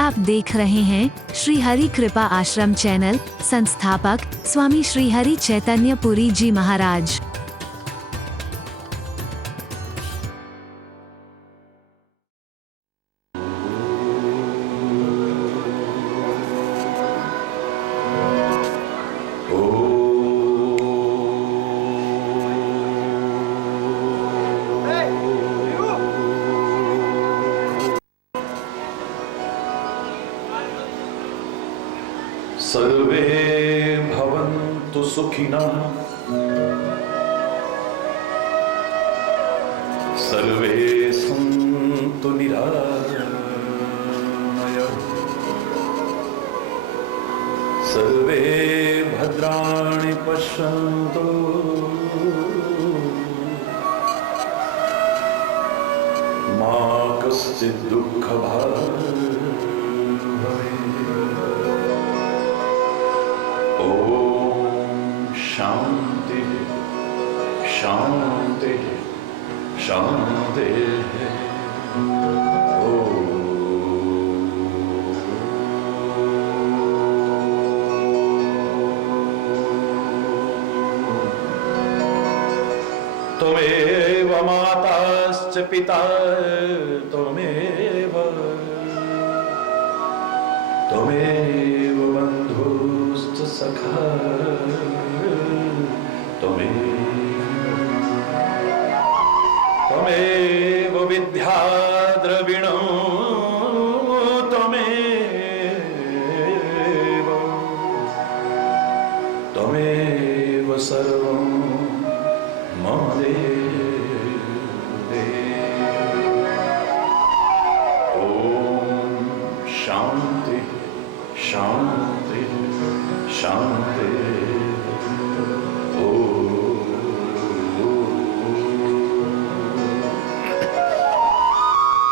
आप देख रहे हैं श्री हरि कृपा आश्रम चैनल। संस्थापक स्वामी श्री हरि चैतन्य पुरी जी महाराज। सर्वे भवन्तु सुखिनः, सर्वे सन्तु निरामयाः, सर्वे भद्राणि पश्यन्तु मा कश्चित् दुःखभाग् शांति शांति शांति। त्वमेव माताश्च पिता त्वमेव त्वमेव बन्धुश्च सखा त्वमेव विद्या द्रविणो त्वमेव सर्वं मम देव। ॐ शान्ति शान्ति शान्ति।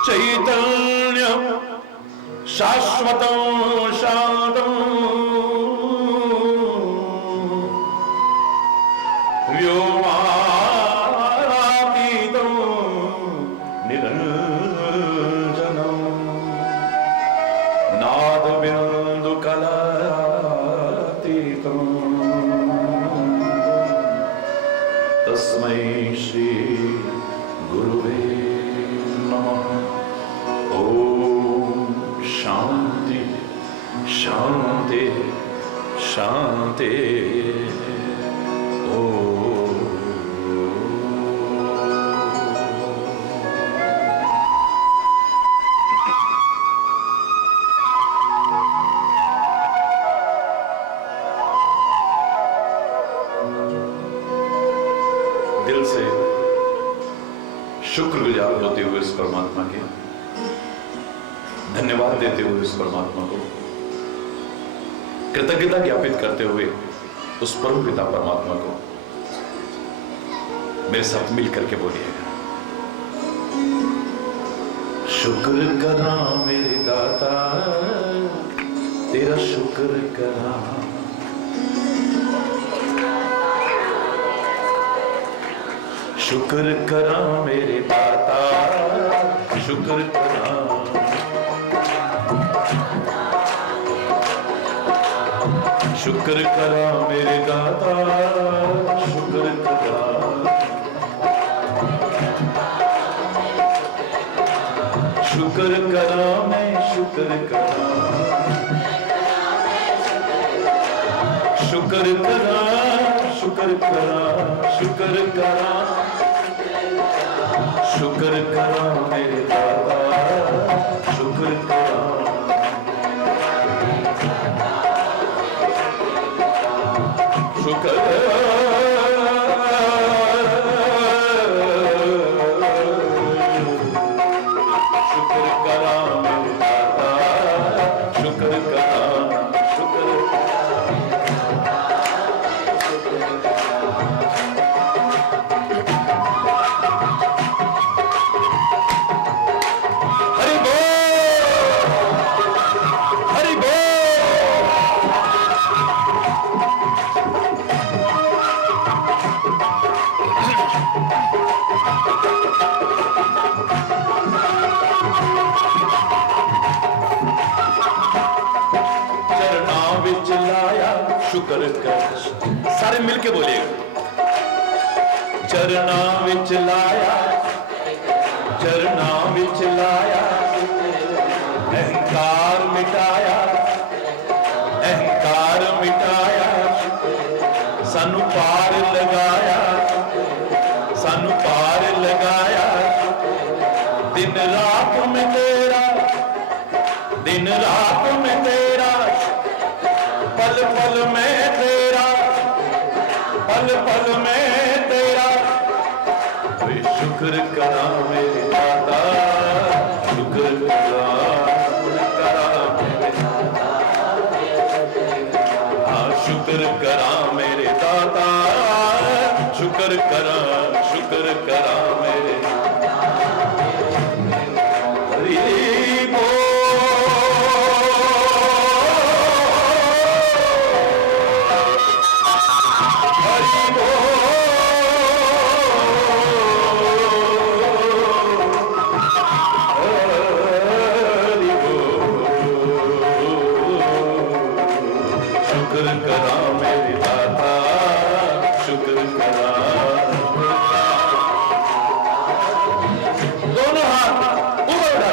चैतन्यं शाश्वतं शान्तं व्योमातीतं निरञ्जनं नादबिन्दुकलातीतं तस्मै श्री गुरुवे नमः। शांति शांति शांति। दिल से शुक्रगुजार होते हुए इस परमात्मा के, धन्यवाद देते हुए इस परमात्मा को, कृतज्ञता ज्ञापित करते हुए उस परम पिता परमात्मा को मेरे साथ मिल करके बोलिएगा। शुक्र करा मेरे दाता तेरा शुक्र करा, शुक्र करा मेरे दाता शुक्र करा, शुक्र करा मेरे दाता शुक्र करा, शुक्र करा मैं शुक्र करा, शुक्र करा शुक्र करा शुक्र करा, शुक्र करा मेरे दाता शुक्र करा, शुक्र करा मेरे दाता शुक्र करा, शुक्र शुक्र कर। सारे मिलके बोलिएगा। चरना विच लाया, चरना विच लाया, अहंकार मिटाया, अहंकार मिटाया, सानू पार लगाया, सानू पार लगाया। दिन रात में तेरा, दिन रात में तेरा, पल पल में तेरा, पल पल में तेरा। कोई शुक्र करा मेरे दाता, शुक्र करा मेरे दाता, हाँ शुक्र करा मेरे दाता, शुक्र करा, शुक्र करा मेरे हरि बोल, हरि बोल, हरि बोल। शुक्र करा मेरे दाता, शुक्र करा। दोनों हाथ ऊपर उठा,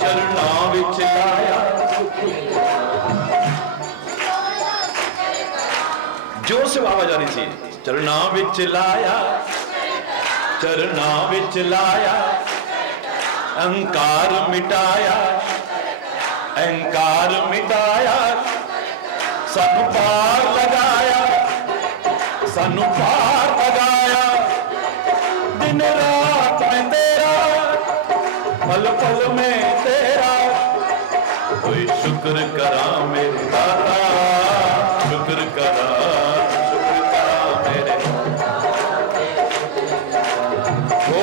चरना विच लाया, जोर से आवाज आ रही थी। चरना विच लाया, चरना विच लाया, अहंकार मिटाया, अहंकार मिटाया, सानू पार लगाया, सानू पार लगाया। दिन रात में तेरा, पल पल में तेरा। कोई शुक्र करा मेरे दाता, शुक्र करा, शुक्र करा मेरे ओ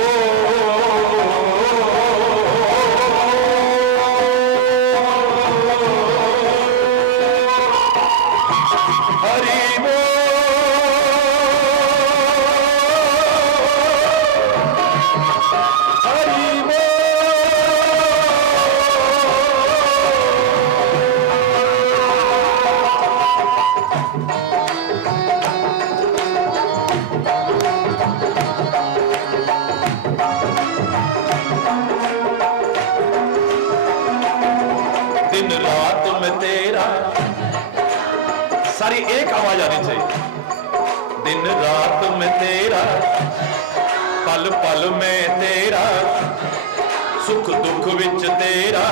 हरि बोल, हरि बोल। दिन रात में तेरा, सारी एक आवाज आनी चाहिए। दिन रात में तेरा, पल पल में तेरा, सुख दुख विच तेरा,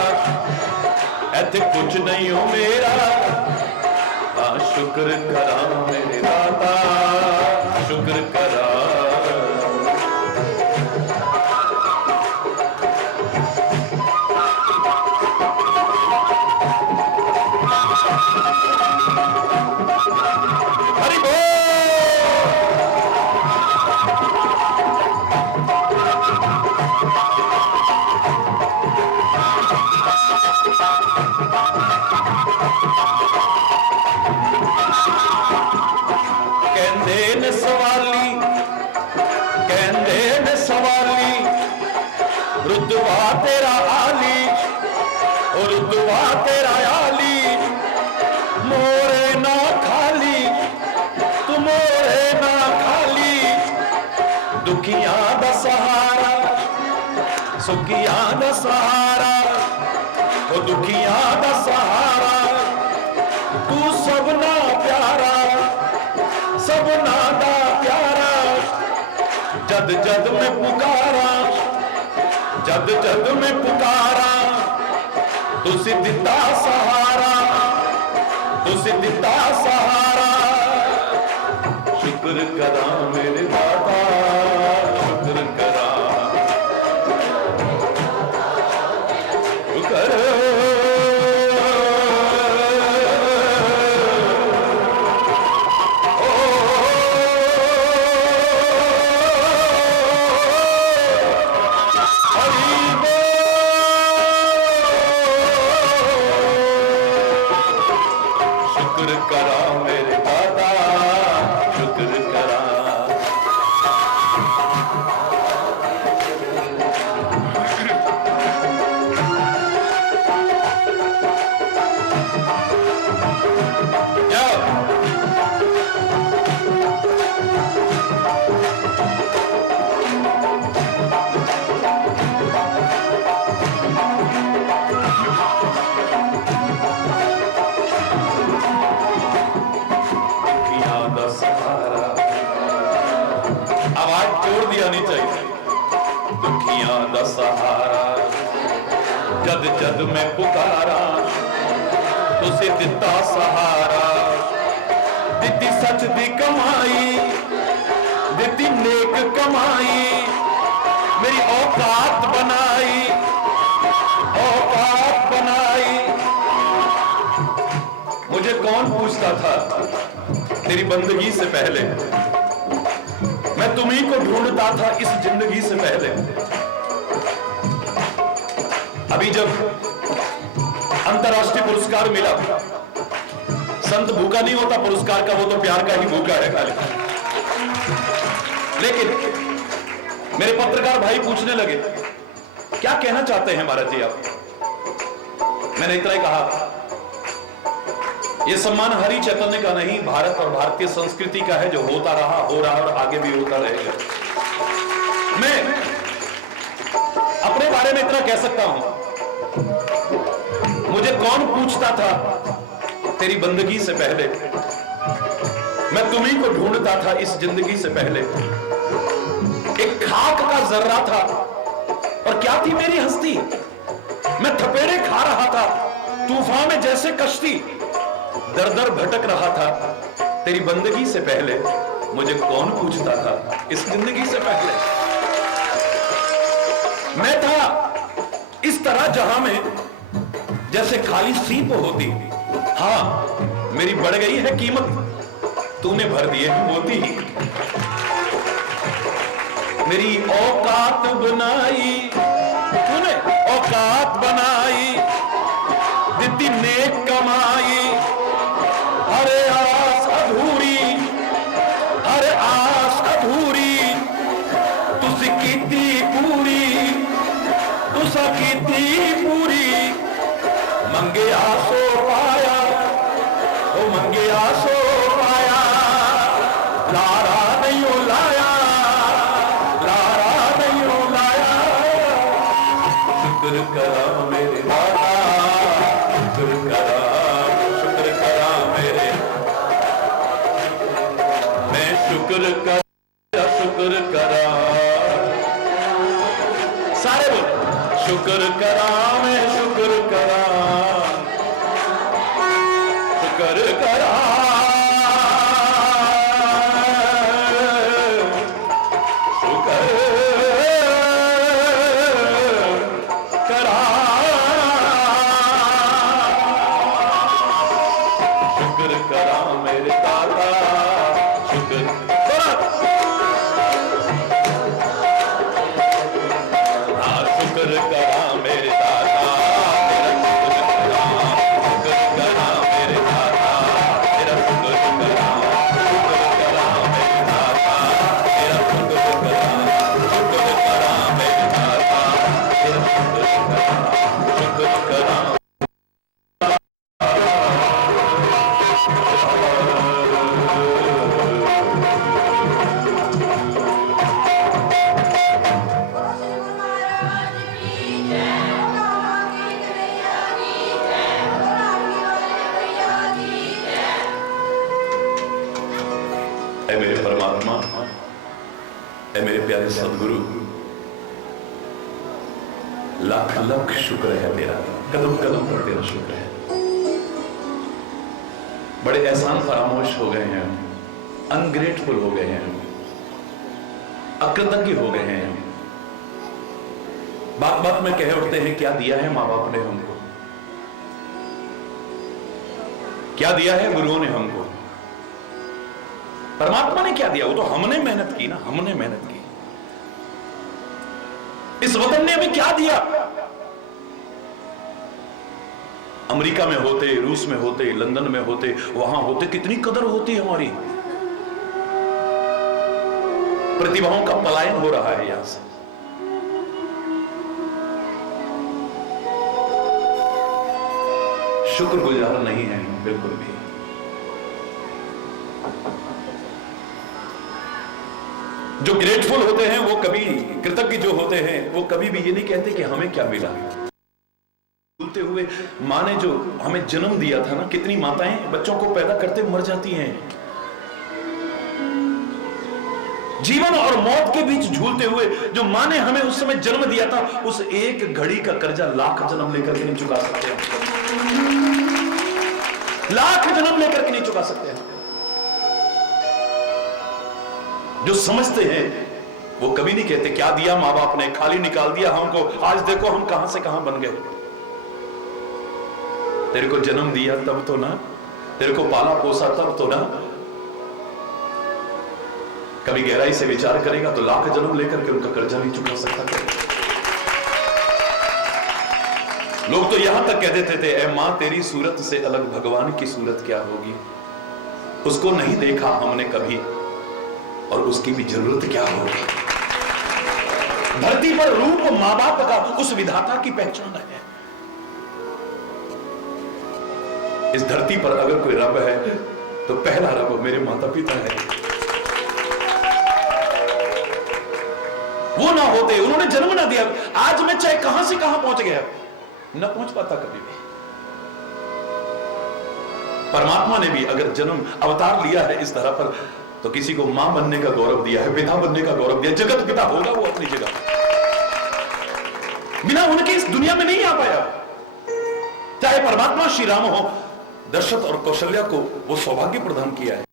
ऐथे कुछ नहीं हो मेरा। आ शुक्र करा मेरे दाता, शुक्र करा। हरि बोल। कहंदे ने सवाली, कहंदे ने सवाली, रुतबा तेरा आली, और रुतबा तेरा आली। मोरे ना खाली, तू मोरे ना खाली। दुखियां दा सहारा, सुखियां दा सहारा, ओ दुखियां दा सहारा। तू सबना प्यारा, सबना दा प्यारा। जद जद में पुकारा, जद जद में पुकारा। तुसी दिता सहारा, तुसी दिता सहारा। शुक्र करा मेरे दाता, शुक्र करा, शुक्र दा सहारा जद जद मैं पुकारा तुसी दिता सहारा दिती सच दी कमाई दिती नेक कमाई मेरी औकात बनाई मुझे कौन पूछता था तेरी बंदगी से पहले मैं तुम्ही को ढूंढता था इस जिंदगी से पहले अभी जब अंतरराष्ट्रीय पुरस्कार मिला संत भूखा नहीं होता पुरस्कार का वो तो प्यार का ही भूखा है खाली लेकिन मेरे पत्रकार भाई पूछने लगे क्या कहना चाहते हैं महाराज जी आप मैंने इतना ही कहा यह सम्मान हरि चैतन्य का नहीं भारत और भारतीय संस्कृति का है जो होता रहा हो रहा और आगे भी होता रहेगा मैं अपने बारे में इतना कह सकता हूं मुझे कौन पूछता था तेरी बंदगी से पहले मैं तुम्ही को ढूंढता था इस जिंदगी से पहले एक खाक का जर्रा था और क्या थी मेरी हस्ती मैं थपेड़े खा रहा था तूफान में जैसे कश्ती दर दर भटक रहा था तेरी बंदगी से पहले मुझे कौन पूछता था इस जिंदगी से पहले मैं था इस तरह जहां में जैसे खाली सीप होती हां मेरी बढ़ गई है कीमत तूने भर दिए मोती ही मेरी औकात बनाई तूने औकात बनाई दिती नेक कमाई हरे आस अधूरी तुसी कीती पूरी तुसा कीती पूरी मंगे आसो पाया ओ मंगे आसो पाया लारा नहीं लाया शुक्र करा मेरे दाता शुक्र करा मेरे मैं शुक्र करा सारे बोल शुक्र करा मैं शुक्र करा मेरे परमात्मा ऐ मेरे प्यारे सदगुरु लाख लाख शुक्र है तेरा कदम कदम पर तेरा शुक्र है बड़े एहसान फरामोश हो गए हैं अनग्रेटफुल हो गए हैं अकृतज्ञ हो गए हैं बात बात में कह उठते हैं क्या दिया है मां बाप ने हमको क्या दिया है गुरुओं ने हमको परमात्मा ने क्या दिया वो तो हमने मेहनत की ना हमने मेहनत की इस वतन ने हमें क्या दिया अमेरिका में होते रूस में होते लंदन में होते वहां होते कितनी कदर होती हमारी प्रतिभाओं का पलायन हो रहा है यहां से शुक्रगुजार नहीं है बिल्कुल भी जो ग्रेटफुल होते हैं वो कभी कृतज्ञ जो होते हैं वो कभी भी ये नहीं कहते कि हमें क्या मिला बोलते हुए मां ने जो हमें जन्म दिया था ना कितनी माताएं बच्चों को पैदा करते मर जाती हैं जीवन और मौत के बीच झूलते हुए जो मां ने हमें उस समय जन्म दिया था, उस एक घड़ी का कर्जा लाख जन्म लेकर के नहीं चुका सकते हम। लाख जन्म लेकर के नहीं चुका सकते हम। जो समझते हैं वो कभी नहीं कहते क्या दिया मां बाप ने, खाली निकाल दिया हमको, आज देखो हम कहां से कहां बन गए। तेरे को जन्म दिया तब तो ना, तेरे को पाला पोसा तब तो ना। कभी गहराई से विचार करेगा तो लाख जन्म लेकर के उनका कर्जा नहीं चुका सकता। लोग तो यहां तक कह देते थे, ऐ मां तेरी सूरत से अलग भगवान की सूरत क्या होगी। उसको नहीं देखा हमने कभी और उसकी भी जरूरत क्या होगी। धरती पर रूप मां बाप का उस विधाता की पहचान है। इस धरती पर अगर कोई रब है तो पहला रब मेरे माता पिता है। वो ना होते, उन्होंने जन्म ना दिया, आज मैं चाहे कहां से कहां पहुंच गया, न पहुंच पाता कभी भी। परमात्मा ने भी अगर जन्म अवतार लिया है इस धरा पर तो किसी को मां बनने का गौरव दिया है, पिता बनने का गौरव दिया। जगत पिता होगा वो अपनी जगह, बिना उनके इस दुनिया में नहीं आ पाया। चाहे परमात्मा श्री राम हो, दशरथ और कौशल्या को वो सौभाग्य प्रदान किया है।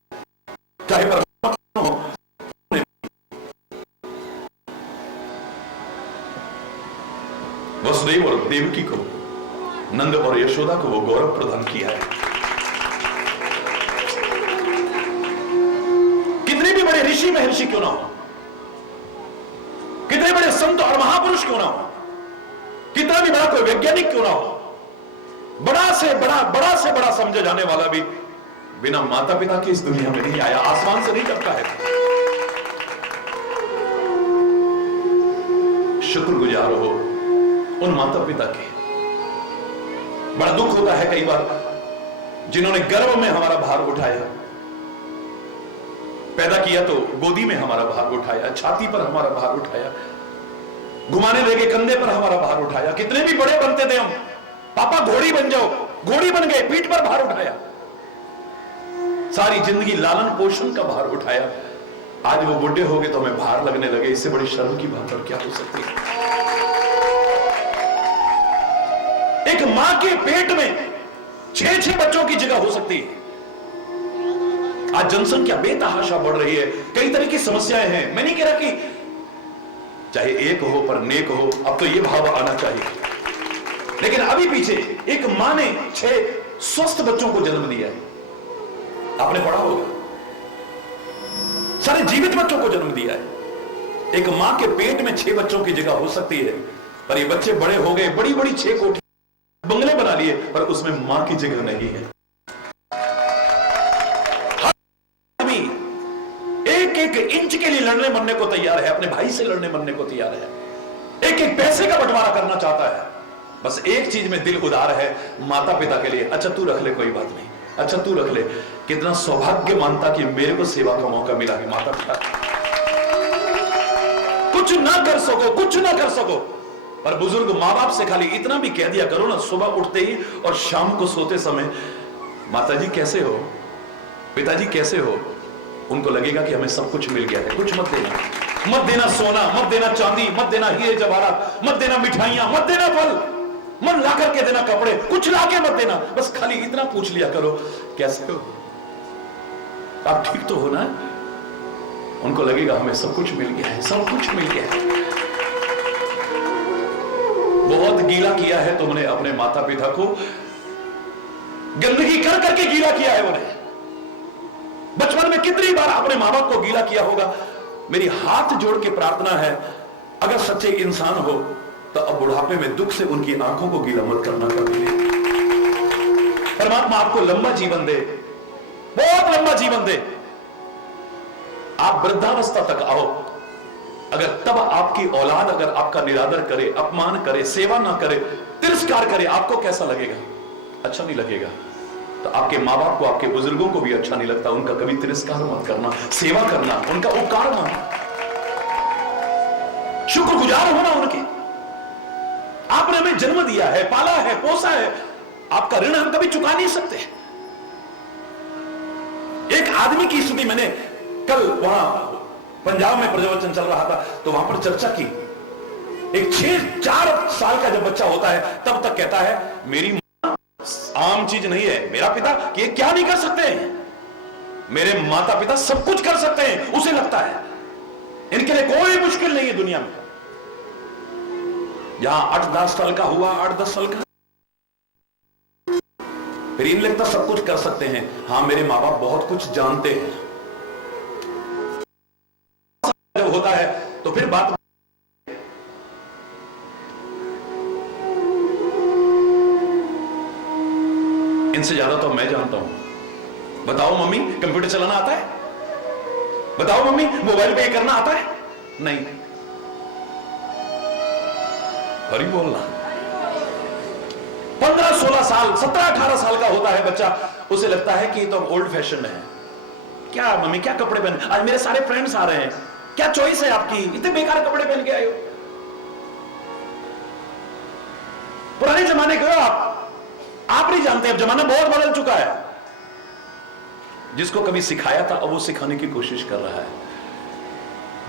चाहे परमात्मा हो, वसुदेव और देवकी को, नंद और यशोदा को वो गौरव प्रदान किया है। कितने भी बड़े ऋषि महर्षि क्यों ना हो, कितने बड़े संत और महापुरुष क्यों ना हो, कितना भी बड़ा कोई वैज्ञानिक क्यों ना हो, बड़ा से बड़ा समझे जाने वाला भी बिना माता पिता की इस दुनिया में नहीं आया, आसमान से नहीं टपका है। शुक्रगुजार हो उन माता पिता के। बड़ा दुख होता है कई बार जिन्होंने गर्भ में हमारा भार उठाया, पैदा किया तो गोदी में हमारा भार उठाया, छाती पर हमारा भार उठाया, घुमाने लगे कंधे पर हमारा भार उठाया। कितने भी बड़े बनते थे हम, पापा घोड़ी बन जाओ, घोड़ी बन गए, पीठ पर भार उठाया, सारी जिंदगी लालन पोषण का भार उठाया। आज वो बुढ़े हो गए तो हमें भार लगने लगे। इससे बड़ी शर्म की बात और क्या हो सकती है। एक मां के पेट में 6 बच्चों की जगह हो सकती है। आज जनसंख्या बेतहाशा बढ़ रही है, कई तरह की समस्याएं हैं। मैं नहीं कह रहा कि चाहे एक हो पर नेक हो, अब तो ये भाव आना चाहिए। लेकिन अभी पीछे एक मां ने 6 स्वस्थ बच्चों को जन्म दिया है, आपने पढ़ा होगा, सारे जीवित बच्चों को जन्म दिया है। एक मां के पेट में 6 बच्चों की जगह हो सकती है, पर ये बच्चे बड़े हो गए, बड़ी बड़ी 6 कोठी बंगले बना लिए, पर उसमें मां की जगह नहीं है। एक इंच के लिए लड़ने मरने को तैयार है, अपने भाई से लड़ने मरने को तैयार है, एक पैसे का बंटवारा करना चाहता है। बस एक चीज में दिल उदार है, माता पिता के लिए। अच्छा तू रख ले, कोई बात नहीं, अच्छा तू रख ले। कितना सौभाग्य मानता कि मेरे को सेवा का मौका मिला है। माता पिता कुछ ना कर सको, कुछ ना कर सको, पर बुजुर्ग मां बाप से खाली इतना भी कह दिया करो ना, सुबह उठते ही और शाम को सोते समय, माता जी कैसे हो, पिताजी कैसे हो। उनको लगेगा कि हमें सब कुछ मिल गया है। कुछ मत देना, मत देना सोना, मत देना चांदी, मत देना हीरे जवाहरात, मत देना मिठाइयां, मत देना फल, मन ला करके देना कपड़े, कुछ लाके मत देना। बस खाली इतना पूछ लिया करो, कैसे हो, आप ठीक तो हो ना। उनको लगेगा हमें सब कुछ मिल गया है, सब कुछ मिल गया है। बहुत गीला किया है तुमने अपने माता पिता को, गंदगी कर करके गीला किया है उन्हें। बचपन में कितनी बार अपने मां बाप को गीला किया होगा। मेरी हाथ जोड़ के प्रार्थना है, अगर सच्चे इंसान हो तो अब बुढ़ापे में दुख से उनकी आंखों को गीला मत करना कभी। परमात्मा आपको लंबा जीवन दे, बहुत लंबा जीवन दे, आप वृद्धावस्था तक आओ। अगर तब आपकी औलाद अगर आपका निरादर करे, अपमान करे, सेवा ना करे, तिरस्कार करे, आपको कैसा लगेगा? अच्छा नहीं लगेगा। तो आपके मां बाप को, आपके बुजुर्गों को भी अच्छा नहीं लगता। उनका कभी तिरस्कार मत करना, सेवा करना, उनका उपकार मानना, शुक्रगुजार होना उनके। आपने हमें जन्म दिया है, पाला है, पोसा है, आपका ऋण हम कभी चुका नहीं सकते। एक आदमी की स्थिति मैंने कल वहां पंजाब में प्रवचन चल रहा था तो वहां पर चर्चा की। एक 4 साल का जब बच्चा होता है तब तक कहता है मेरी मां आम चीज नहीं है, मेरा पिता ये क्या नहीं कर सकते हैं, मेरे माता पिता सब कुछ कर सकते हैं। उसे लगता है इनके लिए कोई मुश्किल नहीं है दुनिया में। यहां 8-10 साल का हुआ, 8-10 साल का, फिर इन लगता सब कुछ कर सकते हैं। हां मेरे मां बाप बहुत कुछ जानते हैं। जब होता है तो फिर बात इनसे ज्यादा तो मैं जानता हूं। बताओ मम्मी कंप्यूटर चलाना आता है? बताओ मम्मी मोबाइल पे करना आता है? नहीं। हरी बोलना। 15-16 साल 17-18 साल का होता है बच्चा, उसे लगता है कि ये तो ओल्ड फैशन है। क्या मम्मी क्या कपड़े पहने, आज मेरे सारे फ्रेंड्स आ रहे हैं, क्या चॉइस है आपकी, इतने बेकार कपड़े पहन के आए हो। पुराने जमाने के हो आप नहीं जानते, अब जमाना बहुत बदल चुका है। जिसको कभी सिखाया था अब वो सिखाने की कोशिश कर रहा है।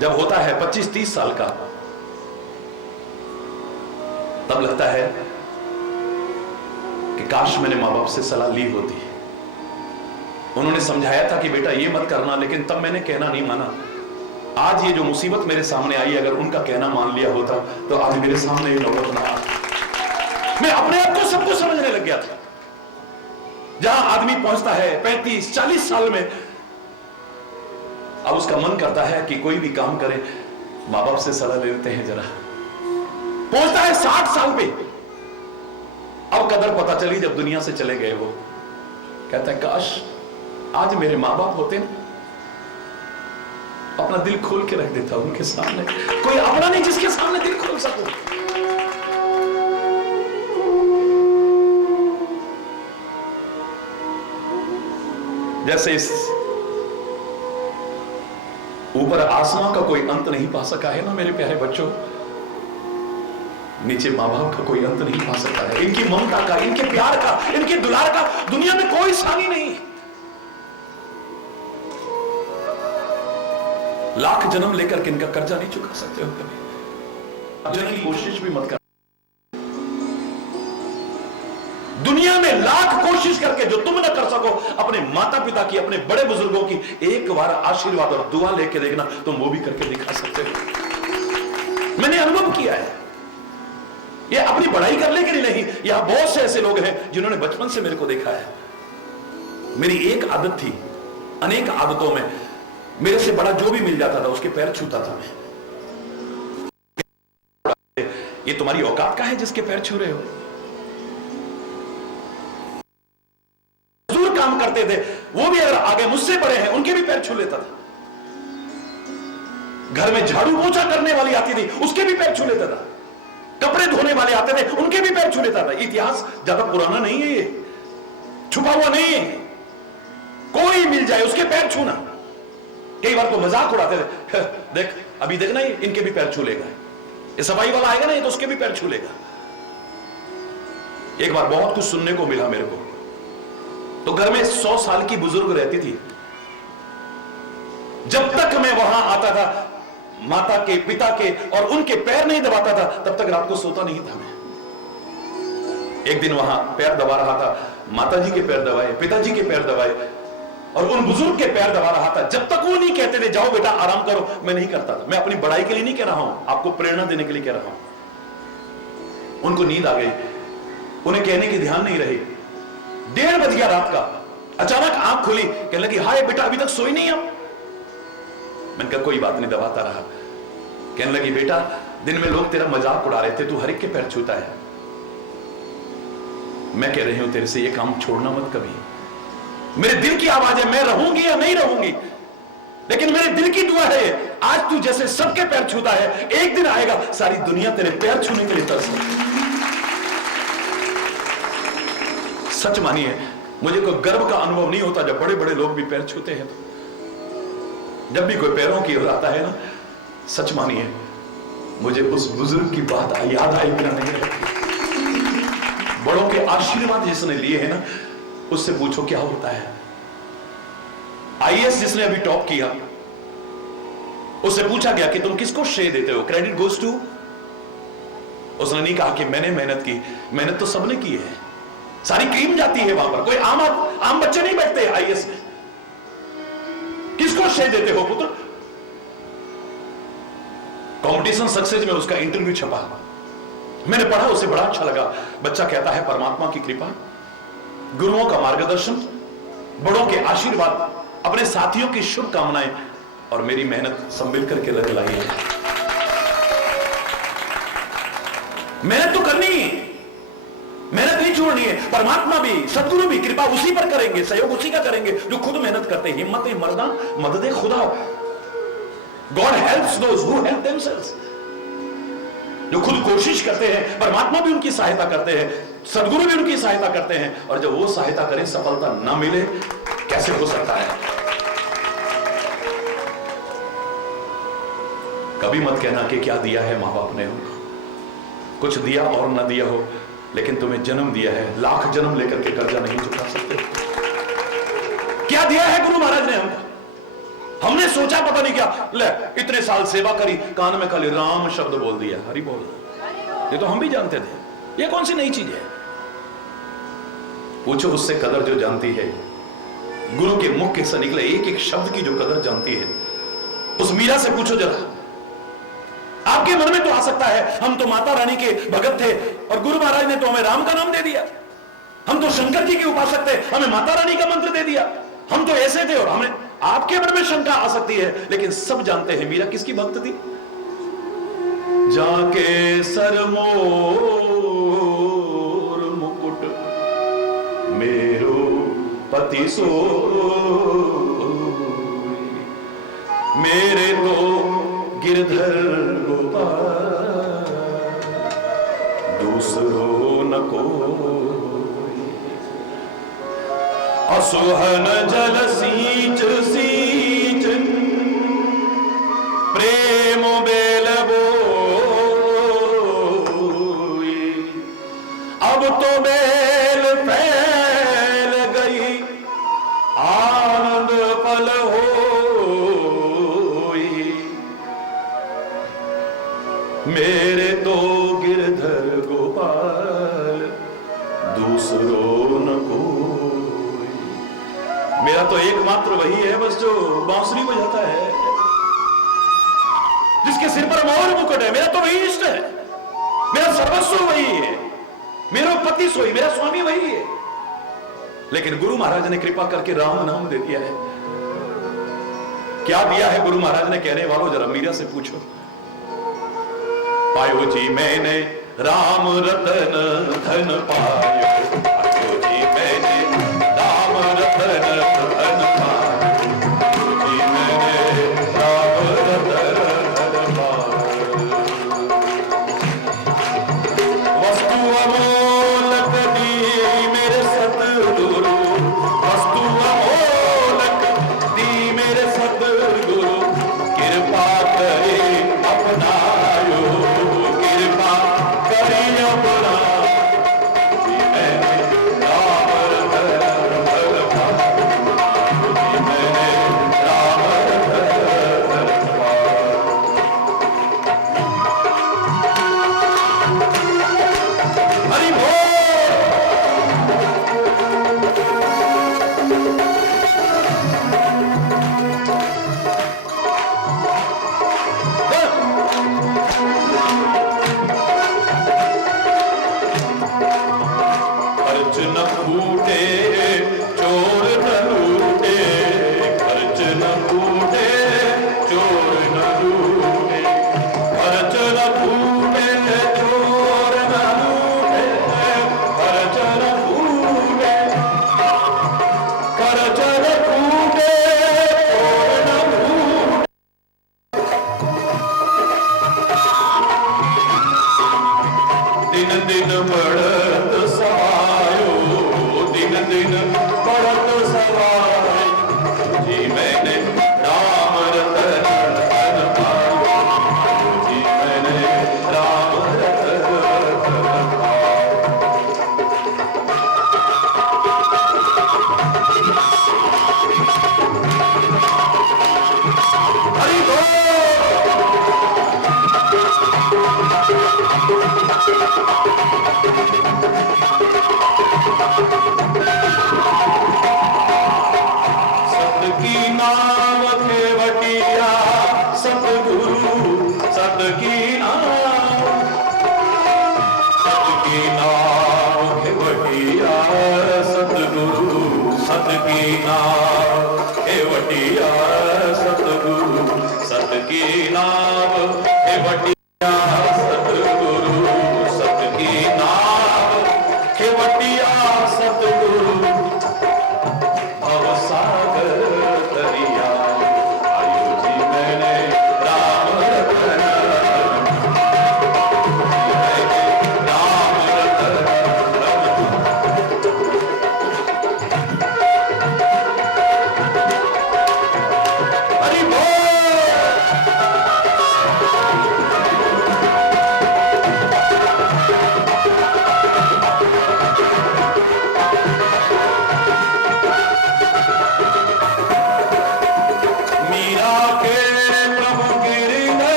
जब होता है 25-30 साल का तब लगता है कि काश मैंने मां बाप से सलाह ली होती। उन्होंने समझाया था कि बेटा ये मत करना, लेकिन तब मैंने कहना नहीं माना। आज ये जो मुसीबत मेरे सामने आई, अगर उनका कहना मान लिया होता तो आज मेरे सामने ये नौबत ना आती। मैं अपने आप को सब कुछ समझने लग गया था। जहां आदमी पहुंचता है 35-40 साल में, अब उसका मन करता है कि कोई भी काम करे मां बाप से सलाह ले लेते हैं जरा। पहुंचता है 60 साल पे, अब कदर पता चली जब दुनिया से चले गए। वो कहता है काश आज मेरे मां बाप होते ना, अपना दिल खोल के रख देता उनके सामने। कोई अपना नहीं जिसके सामने दिल खोल सकूं। जैसे इस ऊपर आसमां का कोई अंत नहीं पा सका है ना मेरे प्यारे बच्चों, नीचे मां बाप का कोई अंत नहीं पा सकता है। इनकी ममता का, इनके प्यार का, इनके दुलार का दुनिया में कोई सानी नहीं। लाख जन्म लेकर के इनका कर्जा नहीं चुका सकते हो कभी। जन्म की कोशिश भी मत कर। दुनिया में लाख कोशिश करके जो तुम ना कर सको, अपने माता पिता की, अपने बड़े बुजुर्गों की एक बार आशीर्वाद और दुआ लेके देखना, तुम वो भी करके दिखा सकते हो। मैंने अनुभव किया है। ये अपनी बड़ाई करने के लिए नहीं, यहां बहुत से ऐसे लोग हैं जिन्होंने बचपन से मेरे को देखा है। मेरी एक आदत थी, अनेक आदतों में मेरे से बड़ा जो भी मिल जाता था उसके पैर छूता था मैं। ये तुम्हारी औकात का है जिसके पैर छू रहे हो? मजदूर काम करते थे, वो भी अगर आगे मुझसे बड़े हैं उनके भी पैर छू लेता था। घर में झाड़ू पोछा करने वाली आती थी, उसके भी पैर छू लेता था। कपड़े धोने वाले आते थे, उनके भी पैर छू लेता था। इतिहास ज्यादा पुराना नहीं है, ये छुपा हुआ नहीं है। कोई मिल जाए उसके पैर छूना। कई बार तो मजाक उड़ाते थे, देख अभी देखना इनके भी पैर छू लेगा, ये सफाई वाला आएगा ना ये तो उसके भी पैर छू लेगा। एक बार बहुत कुछ सुनने को मिला मेरे को। तो घर में 100 साल की बुजुर्ग रहती थी। जब तक मैं वहां आता था, माता के, पिता के और उनके पैर नहीं दबाता था, तब तक रात को सोता नहीं था मैं। एक दिन वहां पैर दबा रहा था, माता जी के पैर दबाए, पिताजी के पैर दबाए और उन बुजुर्ग के पैर दबा रहा था। जब तक वो नहीं कहते थे जाओ बेटा आराम करो, मैं नहीं करता था। मैं अपनी बड़ाई के लिए नहीं कह रहा हूं, आपको प्रेरणा देने के लिए कह रहा हूं। उनको नींद आ गई, उन्हें कहने की ध्यान नहीं रही। 1:30 बज गया रात का। अचानक आंख खुली, कहने लगी हाय बेटा अभी तक सोई नहीं आप? मैंने कहा कोई बात नहीं, दबाता रहा। कहने लगी बेटा दिन में लोग तेरा मजाक उड़ा रहे थे, तू हर एक के पैर छूता है। मैं कह रही हूं तेरे से ये काम छोड़ना मत कभी। मेरे दिल की आवाज है, मैं रहूंगी या नहीं रहूंगी, लेकिन मेरे दिल की दुआ है आज तू जैसे सबके पैर छूता है, एक दिन आएगा सारी दुनिया तेरे पैर छूने के लिए तरसेगी। सच मानिए मुझे कोई गर्व का अनुभव नहीं होता जब बड़े बड़े लोग भी पैर छूते हैं। तो जब भी कोई पैरों की ओर आता है ना, सच मानिए मुझे उस बुजुर्ग की बात याद आई बिना नहीं रहती। बड़ों के आशीर्वाद जिसने लिए हैं ना, उससे पूछो क्या होता है। आईएएस जिसने अभी टॉप किया, उससे पूछा गया कि तुम किसको श्रेय देते हो, क्रेडिट गोज टू। उसने नहीं कहा कि मैंने मेहनत की, मेहनत तो सबने की है, सारी क्रीम जाती है वहां पर, कोई आम बच्चे नहीं बैठते आईएएस में। किसको श्रेय देते हो पुत्र? कंपटीशन सक्सेस में उसका इंटरव्यू छपा, मैंने पढ़ा, उसे बड़ा अच्छा लगा। बच्चा कहता है परमात्मा की कृपा, गुरुओं का मार्गदर्शन, बड़ों के आशीर्वाद, अपने साथियों की शुभकामनाएं और मेरी मेहनत सब मिलकर के लग लाई है। मेहनत तो करनी है, मेहनत नहीं छोड़नी है। परमात्मा भी, सदगुरु भी कृपा उसी पर करेंगे, सहयोग उसी का करेंगे जो खुद मेहनत करते हैं। हिम्मत मर्दा मदद खुदा। God helps those who help themselves. जो खुद कोशिश करते हैं, परमात्मा भी उनकी सहायता करते हैं, सदगुरु भी उनकी सहायता करते हैं। और जब वो सहायता करें, सफलता ना मिले, कैसे हो सकता है? कभी मत कहना कि क्या दिया है मां बाप ने हमको, कुछ दिया और ना दिया हो, लेकिन तुम्हें जन्म दिया है, लाख जन्म लेकर के कर्जा नहीं चुका सकते। क्या दिया है गुरु महाराज ने हमको? हमने सोचा पता नहीं क्या, ले इतने साल सेवा करी, कान में खाली राम शब्द बोल दिया, हरि बोल। ये तो हम भी जानते थे, ये कौन सी नई चीज है? पूछो उससे कदर जो जानती है, गुरु के मुख से निकले एक एक शब्द की जो कदर जानती है। उस मीरा से पूछो जरा। आपके मन में तो आ सकता है हम तो माता रानी के भगत थे और गुरु महाराज ने तो हमें राम का नाम दे दिया, हम तो शंकर जी के उपासक थे, हमें माता रानी का मंत्र दे दिया, हम तो ऐसे थे। और हमने, आपके मन में शंका आ सकती है, लेकिन सब जानते हैं मीरा किसकी भक्त थी। जाके सरमोर मुकुट मेरो पति सो, मेरे तो गिरधर गोपाल दूसरो न कोई। असुहन जल सींच सींच प्रेम बेल बोई। अब तो बेल फैल गई आनंद पल होई। मेरे तो गिरधर गोपाल दूसरो न कोई। मेरा तो एकमात्र वही है बस जो बांसुरी बजाता है, जिसके सिर पर मोर मुकुट है। मेरा तो वही इष्ट है, मेरा सर्वस्व वही है, मेरा पति सोई, मेरा स्वामी वही है। लेकिन गुरु महाराज ने कृपा करके राम नाम दे दिया है। क्या दिया है गुरु महाराज ने, कहने वालों जरा मीरा से पूछो। पायो जी मैंने राम रतन धन पायो, पायो जी मैंने राम रतन धन पायो, जी मैंने राम रतन धन पायो। वस्तु अमोलक दी मेरे सतगुरु, वस्तु अमोलक दी मेरे सतगुरु, कृपा करे अपनायो, कृपा करी अपना। मैंने राम रतन धन पायो, मैंने राम रतन धन पायो। हरि बोल। खर्च न फूटे चोर न लूटे, खर्च न फूटे चोर न लूटे, खर्च न फूटे चोर न लूटे, खर्च न फूटे, खर्च न फूटे चोर न लूटे। दिन दिन बढ़त सवायो, दिन दिन बढ़त सवायो, जी मैंने राम रतन धन पायो, जी मैंने राम रतन धन पायो। हरि बोल। की नाम खेवटिया सतगुरु सत की नाम खेवटिया सतगुरु सत की नाम खेवटिया सतगुरु सत की नाम खेवटिया सतगुरु सत की नाम खेवटिया सतगुरु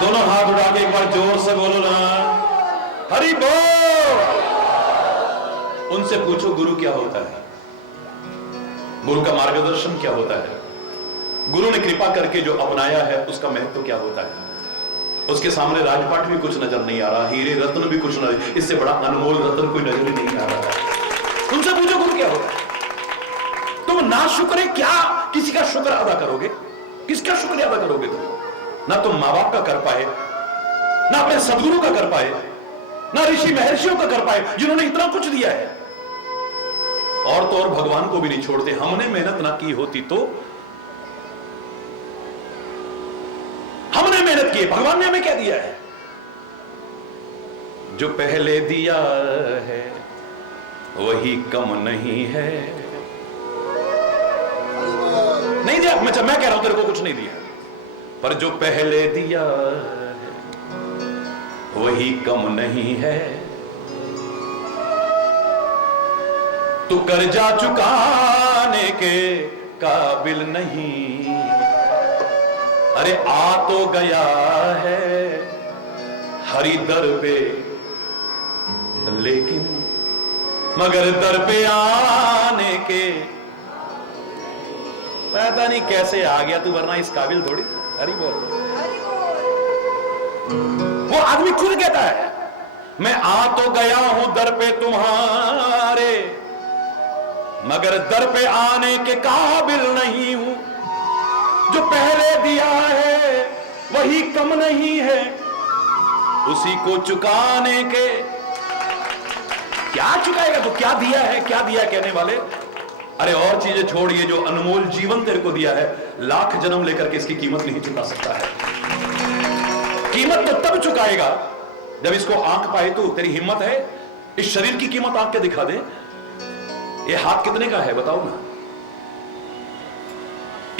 दोनों हाथ उठा के एक बार जोर से बोलो ना, हरि बोल। उनसे पूछो गुरु क्या होता है, गुरु का मार्गदर्शन क्या होता है, गुरु ने कृपा करके जो अपनाया है उसका महत्व क्या होता है। उसके सामने राजपाट भी कुछ नजर नहीं आ रहा, हीरे रत्न भी कुछ नजर, इससे बड़ा अनमोल रत्न कोई नजर ही नहीं आ रहा। उनसे पूछो गुरु क्या होता है। तुम ना शुक्र क्या किसी का शुक्र अदा करोगे, किसका शुक्रिया अदा करोगे तुम? ना तुम मां बाप का कर पाए, ना अपने सदगुरु का कर पाए, ना ऋषि महर्षियों का कर पाए जिन्होंने इतना कुछ दिया है। और तो और भगवान को भी नहीं छोड़ते। हमने मेहनत ना की होती तो, हमने मेहनत की, भगवान ने हमें क्या दिया है? जो पहले दिया है वही कम नहीं है। नहीं दिया, मैं कह रहा हूं तेरे को कुछ नहीं दिया, पर जो पहले दिया है वही कम नहीं है। तू कर्जा चुकाने के काबिल नहीं, अरे आ तो गया है हरि दर पे, लेकिन मगर दर पे आने के पता नहीं कैसे आ गया तू, वरना इस काबिल थोड़ी। हरि बोल। वो आदमी खुद कहता है मैं आ तो गया हूं दर पे तुम्हारे, मगर दर पे आने के काबिल नहीं हूं। जो पहले दिया है वही कम नहीं है, उसी को चुकाने के। क्या चुकाएगा तो? क्या दिया है, क्या दिया कहने वाले? अरे और चीजें छोड़िए, जो अनमोल जीवन तेरे को दिया है, लाख जन्म लेकर के इसकी कीमत नहीं चुका सकता है। कीमत तो तब चुकाएगा जब इसको आंख पाए। तो तेरी हिम्मत है इस शरीर की कीमत आंख के दिखा दे। ये हाथ कितने का है बताओ ना,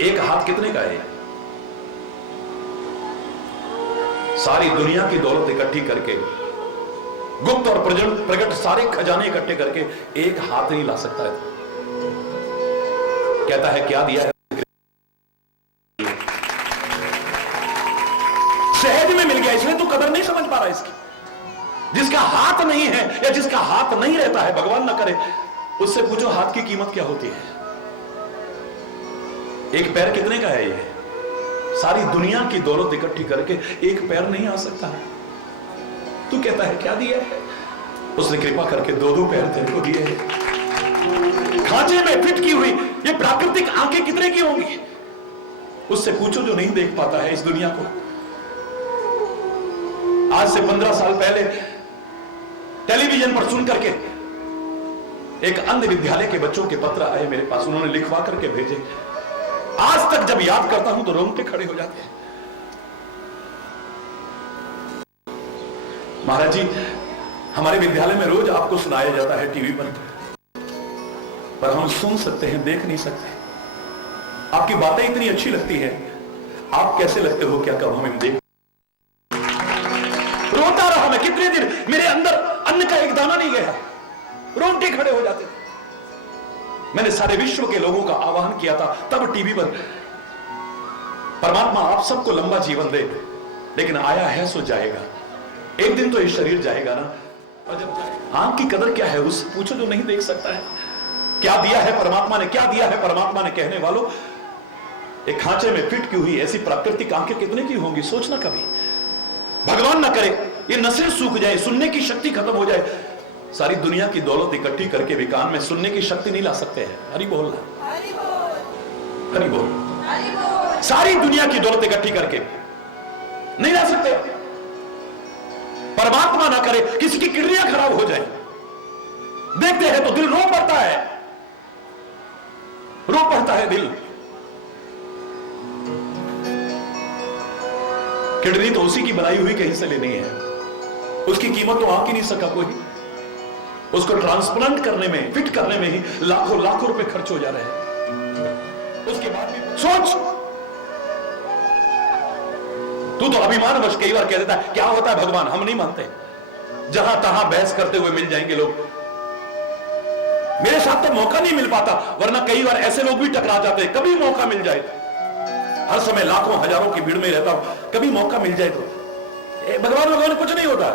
एक हाथ कितने का है? सारी दुनिया की दौलत इकट्ठी करके, गुप्त और प्रकट सारे खजाने इकट्ठे करके एक हाथ नहीं ला सकता है। कहता है क्या दिया है? सहज में मिल गया, इसलिए तू कदर नहीं समझ पा रहा इसकी। जिसका हाथ नहीं है या जिसका हाथ नहीं रहता है, भगवान ना करे, उससे पूछो हाथ की कीमत क्या होती है। एक पैर कितने का है? ये सारी दुनिया की दौलत इकट्ठी करके एक पैर नहीं आ सकता है। तू कहता है क्या दिया है? उसने कृपा करके दो दो पैर तेरे को दिए हैं। खांचे में फिट की हुई ये प्राकृतिक आंखें कितने की होंगी? उससे पूछो जो नहीं देख पाता है इस दुनिया को। आज से 15 साल पहले टेलीविजन पर सुन करके एक अन्य विद्यालय के बच्चों के पत्र आए मेरे पास, उन्होंने लिखवा करके भेजे। आज तक जब याद करता हूं तो रोंगटे खड़े हो जाते हैं। महाराज जी, हमारे विद्यालय में रोज आपको सुनाया जाता है टीवी पर हम सुन सकते हैं, देख नहीं सकते। आपकी बातें इतनी अच्छी लगती है, आप कैसे लगते हो क्या कब हम देख। रोता रहा मैं कितने दिन, मेरे अंदर अन्न का एक दाना नहीं गया, रोंगटे खड़े हो जाते थे। मैंने सारे विश्व के लोगों का आह्वान किया था तब टीवी पर, परमात्मा आप सबको लंबा जीवन दे, लेकिन आया है सो जाएगा, एक दिन तो ये शरीर जाएगा ना। और जब जाएगा, आंख की कदर क्या है उस पूछो जो नहीं देख सकता है। क्या दिया है परमात्मा ने, क्या दिया है परमात्मा ने। कहने वालों, एक खांचे में फिट की हुई ऐसी प्राकृतिक आंखें कितने की होंगी, सोचना कभी। भगवान ना करे ये नसें सूख जाए, सुनने की शक्ति खत्म हो जाए। सारी दुनिया की दौलत इकट्ठी करके भी कान में सुनने की शक्ति नहीं ला सकते हैं। हरि बोल, हरि बोल, हरि बोल। सारी दुनिया की दौलत इकट्ठी करके नहीं ला सकते। परमात्मा ना करे किसी की किडनियां खराब हो जाए, देखते हैं तो दिल रो पड़ता है, रो पड़ता है दिल। किडनी तो उसी की बनाई हुई कहीं से लेनी है, उसकी कीमत तो आंक ही नहीं सका कोई। उसको ट्रांसप्लांट करने में, फिट करने में ही लाखों लाखों रुपए खर्च हो जा रहे हैं। उसके बाद भी सोच, तू तो अभिमानवश कई बार कह देता है क्या होता है भगवान, हम नहीं मानते। जहां तहां बहस करते हुए मिल जाएंगे लोग, मेरे साथ तो मौका नहीं मिल पाता, वरना कई बार ऐसे लोग भी टकरा जाते हैं। कभी मौका मिल जाए, हर समय लाखों हजारों की भीड़ में रहता हूं, कभी मौका मिल जाए तो भगवान कुछ नहीं होता।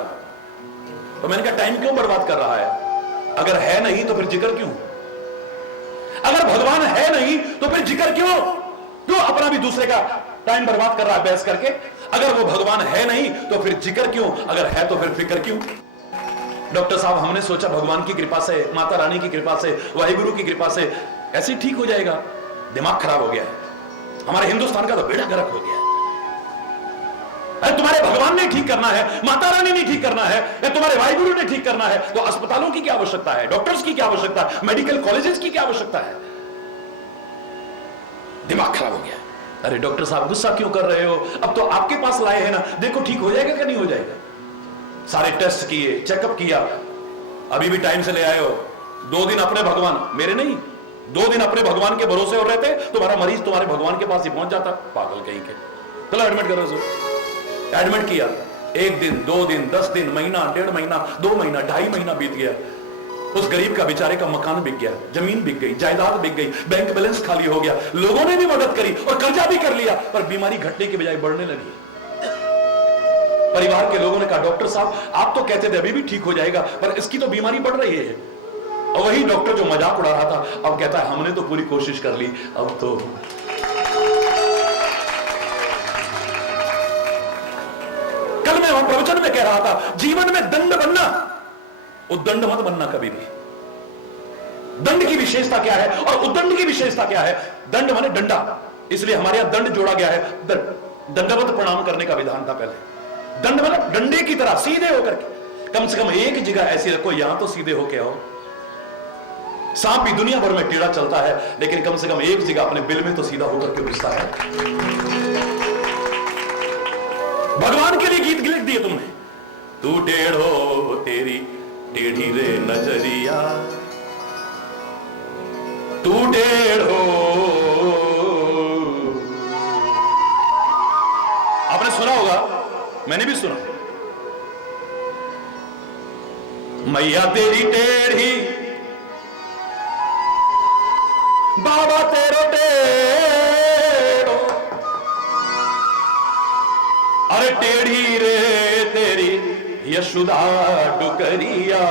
तो मैंने कहा टाइम क्यों बर्बाद कर रहा है, अगर है नहीं तो फिर जिक्र क्यों। अगर भगवान है नहीं तो फिर जिक्र क्यों, क्यों अपना भी दूसरे का टाइम बर्बाद कर रहा है बहस करके। अगर वो भगवान है नहीं तो फिर जिक्र क्यों, अगर है तो फिर फिक्र क्यों। डॉक्टर साहब, हमने सोचा भगवान की कृपा से, माता रानी की कृपा से, वाहिगुरु की कृपा से ऐसे ही ठीक हो जाएगा। दिमाग खराब हो गया है, हमारे हिंदुस्तान का तो बेड़ा गर्क हो गया है। अरे तुम्हारे भगवान ने ठीक करना है, माता रानी ने ठीक करना है, या तुम्हारे वाहिगुरु ने ठीक करना है, तो अस्पतालों की क्या आवश्यकता है, डॉक्टर्स की क्या आवश्यकता है, मेडिकल कॉलेजेस की क्या आवश्यकता है। दिमाग खराब हो गया। अरे डॉक्टर साहब गुस्सा क्यों कर रहे हो, अब तो आपके पास लाए हैं ना, देखो ठीक हो जाएगा क्या नहीं हो जाएगा। सारे टेस्ट किए, चेकअप किया, अभी भी टाइम से ले आए हो। 2 दिन अपने भगवान, मेरे नहीं, 2 दिन अपने भगवान के भरोसे और रहते, तुम्हारा मरीज तुम्हारे भगवान के पास ही पहुंच जाता। पागल कहीं के, चलो एडमिट करो। एडमिट किया, 1 दिन, 2 दिन, 10 दिन, महीना, 1.5 महीना, 2 महीना, 2.5 महीना बीत गया। उस गरीब का बेचारे का मकान बिक गया, जमीन बिक गई, जायदाद बिक गई, बैंक बैलेंस खाली हो गया। लोगों ने भी मदद करी और कर्जा भी कर लिया, पर बीमारी घटने के बजाय बढ़ने लगी। परिवार के लोगों ने कहा डॉक्टर साहब आप तो कहते थे अभी भी ठीक हो जाएगा, पर इसकी तो बीमारी बढ़ रही है। और वही डॉक्टर जो मजाक उड़ा रहा था अब कहता है हमने तो पूरी कोशिश कर ली, अब तो। कल मैं प्रवचन में कह रहा था जीवन में दंड बनना, उद्दंड मत बनना कभी भी। दंड की विशेषता क्या है और उद्दंड की विशेषता क्या है। दंड माने डंडा, इसलिए हमारे यहां दंड जोड़ा गया है। दंडवत प्रणाम करने का विधान था पहले। दंड मतलब डंडे की तरह सीधे होकर के, कम से कम एक जगह ऐसी रखो यहां तो सीधे होके आओ। सांप भी दुनिया भर में टेढ़ा चलता है, लेकिन कम से कम एक जगह अपने बिल में तो सीधा होकर के घुसता है। भगवान के लिए गीत लिख दिए तुमने, तू टेढ़ो तेरी टेढ़ी रे नजरिया, तू टेढ़ो। आपने सुना होगा, मैंने भी सुना, मैया तेरी टेढ़ी बाबा तेरो टेढ़ो, अरे टेढ़ी रे तेरी यशोदा डुकरिया,